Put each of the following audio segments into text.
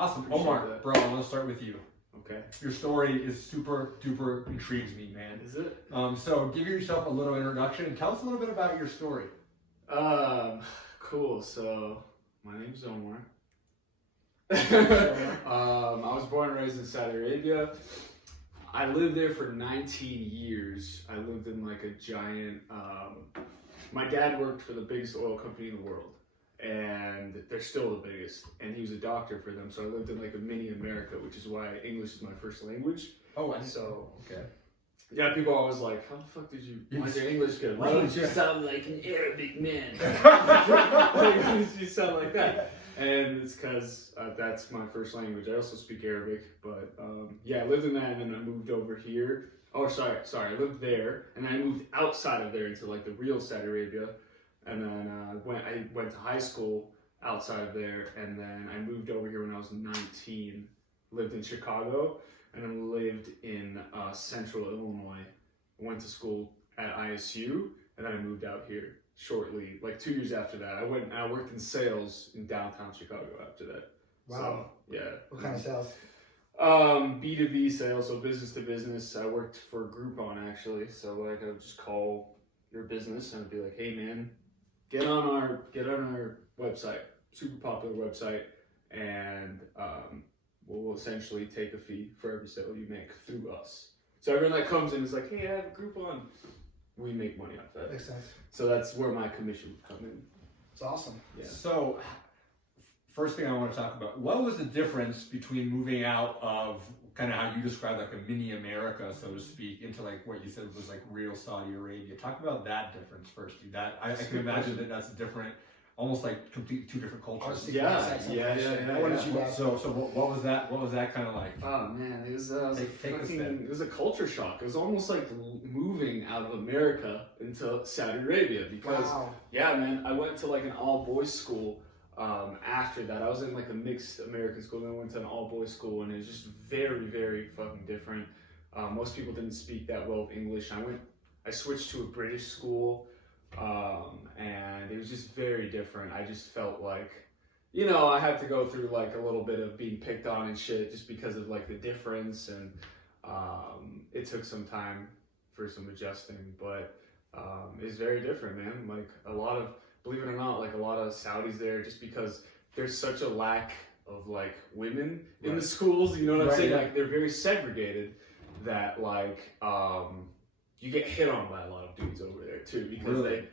Awesome. Omar, bro, I want to start with you. Okay. Your story is super duper intrigues me, man. Is it? So give yourself a little introduction and tell us a little bit about your story. Cool. So my name's Omar. I was born and raised in Saudi Arabia. I lived there for 19 years. I lived in like a giant, my dad worked for the biggest oil company in the world, and they're still the biggest, and he was a doctor for them, so I lived in like a mini America, which is why English is my first language. Oh, okay. Yeah, people are always like, how the fuck did you, why's your English good? Why don't you sound like an Arabic man? Why did you sound like that? And it's because that's my first language. I also speak Arabic, but yeah, I lived in that, and then I moved over here. Oh, sorry, I lived there, and then I moved outside of there into like the real Saudi Arabia, and then I went to high school outside of there, and then I moved over here when I was 19, lived in Chicago, and then lived in central Illinois. Went to school at ISU, and then I moved out here shortly, like 2 years after that. I worked in sales in downtown Chicago after that. Wow. So, yeah. What kind of sales? B2B sales, so business to business. I worked for Groupon actually, so like I would just call your business and I'd be like, hey man, get on our website, super popular website, and we'll essentially take a fee for every sale you make through us. So everyone that comes in is like, hey, I have a Groupon. We make money off that. Makes sense. So that's where my commission would come in. It's awesome. Yeah. So, first thing I want to talk about, what was the difference between moving out of kind of how you described like a mini America, so to speak, into like what you said was like real Saudi Arabia? Talk about that difference first, dude. That I can imagine that's different, almost like completely two different cultures. Yeah. What did you guys? So what was that? What was that kind of like? Oh man, it was Take it was a culture shock. It was almost like moving out of America into Saudi Arabia because yeah, man, I went to like an all boys school. After that, I was in like a mixed American school, then I went to an all boys school, and it was just very, very fucking different. Most people didn't speak that well of English. I switched to a British school. And it was just very different. I just felt like, you know, I had to go through like a little bit of being picked on and shit just because of like the difference, and it took some time for some adjusting, but it's very different, man. Like a lot of, believe it or not, like a lot of Saudis there, just because there's such a lack of like women in the schools, you know what I'm saying? Like they're very segregated that like you get hit on by a lot of dudes over there too, because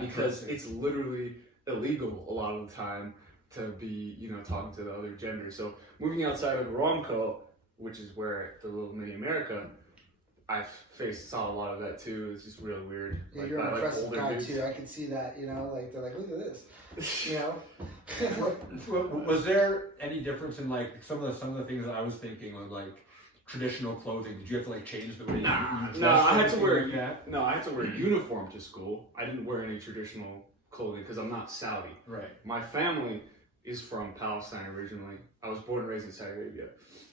because it's literally illegal a lot of the time to be, you know, talking to the other gender. So moving outside of Aramco, which is where the little mini America, I saw a lot of that too. It's just really weird. Yeah, like, you're an impressive guy dudes. too. I can see that, you know, like they're like, look at this, you know. Was there any difference in like some of the things that I was thinking of, like traditional clothing? Did you have to like change the way you dressed? No, I had to wear like I had to wear a uniform to school. I didn't wear any traditional clothing because I'm not Saudi. Right. My family is from Palestine originally. I was born and raised in Saudi Arabia.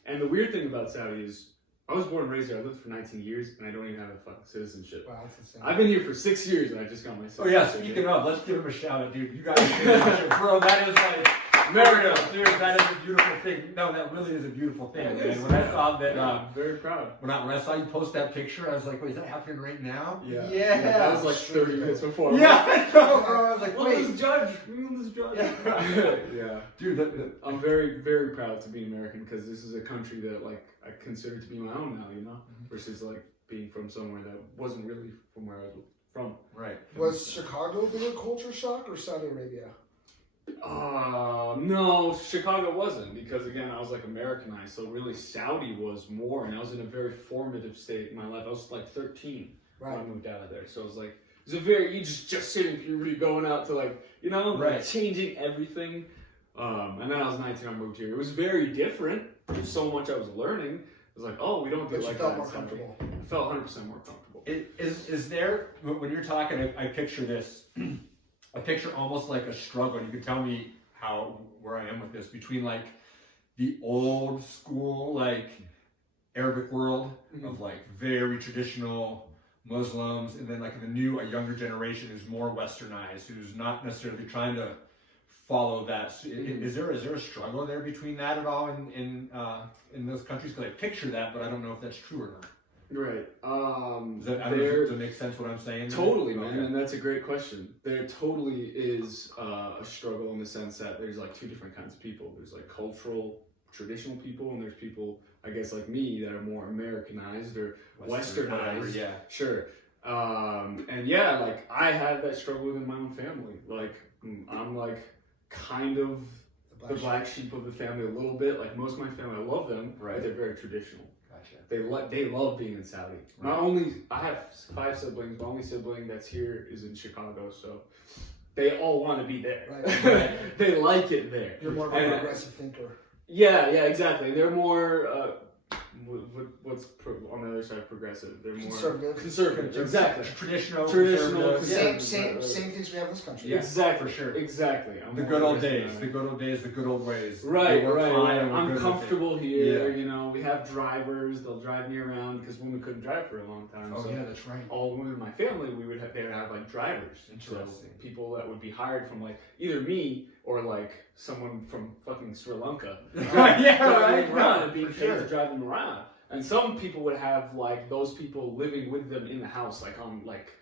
And the weird thing about Saudi is I was born and raised there. I lived for 19 years and I don't even have a fucking citizenship. Wow, that's insane. I've been here for 6 years and I just got my citizenship. Oh yeah, speaking of, let's give him a shout out, dude. You got your citizenship, bro. That is like America, dude. That is a beautiful thing. No, that really is a beautiful thing, man. When I saw that, I'm very proud. When I saw you post that picture, I was like, wait, is that happening right now? Yeah. That was like 30 minutes before. Yeah, I know, bro. I was like, Look wait. at this judge. Yeah. Dude, I'm very, very proud to be American because this is a country that like I consider to be my own now, you know, versus like being from somewhere that wasn't really from where I was from. Right. Was Chicago a bigger culture shock or Saudi Arabia? No, Chicago wasn't, because again, I was like Americanized, so really Saudi was more, and I was in a very formative state in my life. I was like 13 when I moved out of there, so it was like, it was a very, you just hitting puberty, going out to like, you know, like changing everything, and then I was 19, I moved here. It was very different. There's so much I was learning. It was like, oh, we don't do like felt that. More comfortable. I felt 100% more comfortable. Is there, when you're talking, I picture this, I picture almost like a struggle. You can tell me where I am with this, between like the old school like Arabic world of like very traditional Muslims, and then like the new, a younger generation who's more westernized, who's not necessarily trying to follow that. Is there a struggle there between that at all in those countries? Because I picture that, but I don't know if that's true or not. Right. Does it make sense what I'm saying? Totally, man, Okay. and that's a great question. There totally is a struggle in the sense that there's like two different kinds of people. There's like cultural, traditional people, and there's people, I guess, like me that are more Americanized or Western, Westernized. whatever, yeah. Sure. And yeah, like I had that struggle within my own family. Like I'm like kind of the black sheep of the family a little bit. Like most of my family, I love them, Right. but they're very traditional. Gotcha. They love being in Saudi. Right. I have 5 siblings. My only sibling that's here is in Chicago, so they all want to be there. Right. They like it there. You're more of a progressive thinker. Yeah, exactly. They're more on the other side of progressive. They're more conservative. Exactly. Traditional. Conservative. Same things we have in this country. Yeah, exactly. for sure. Exactly. The good old days, the good old ways. Right. They work fine and we're I'm good with comfortable it. here. Yeah. You know, we have drivers. They'll drive me around because women couldn't drive for a long time. Oh so yeah, that's right. all the women in my family, they would have like drivers. Interesting. So people that would be hired from like either me or like someone from fucking Sri Lanka. Yeah, around and being for paid sure. to drive them around. And some people would have like those people living with them in the house, like on like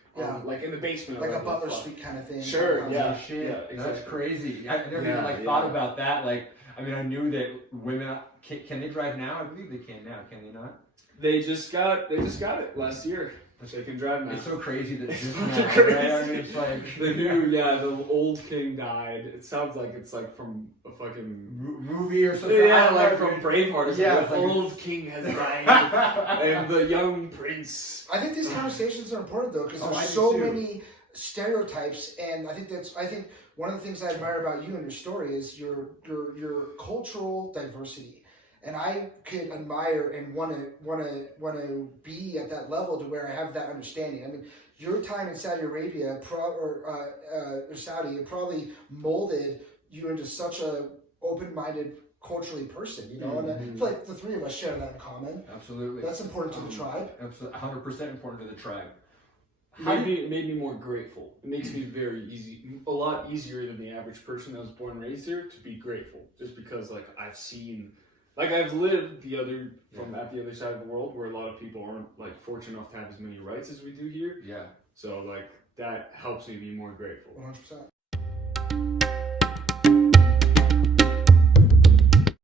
in the basement, like or a butler suite kind of thing. Sure, yeah, Shit, yeah, exactly. that's crazy. I never Yeah, even like yeah. thought about that. Like, I mean, I knew that women can they drive now? I believe they can now. Can they not? They just got it last year. They can drive now. It's so crazy that this Fucking now, crazy. right? I mean, it's like the old king died. It sounds like it's like from a fucking movie or something. yeah, I don't like know, from dude. Braveheart. It's Yeah, like the like- old king has died, and the young prince. I think these conversations are important though because Oh, there's I do so too. many stereotypes, and I think one of the things I admire about you and your story is your cultural diversity. And I could admire and want to be at that level to where I have that understanding. I mean, your time in Saudi Arabia or Saudi, it probably molded you into such a open-minded, culturally person. You know, and I feel like the three of us share that in common. Absolutely. That's important to the tribe. Absolutely, 100% important to the tribe. It made me more grateful. It makes me a lot easier than the average person that was born and raised here to be grateful. Just because like I've lived at the other side of the world where a lot of people aren't like fortunate enough to have as many rights as we do here. Yeah. So like that helps me be more grateful. 100%.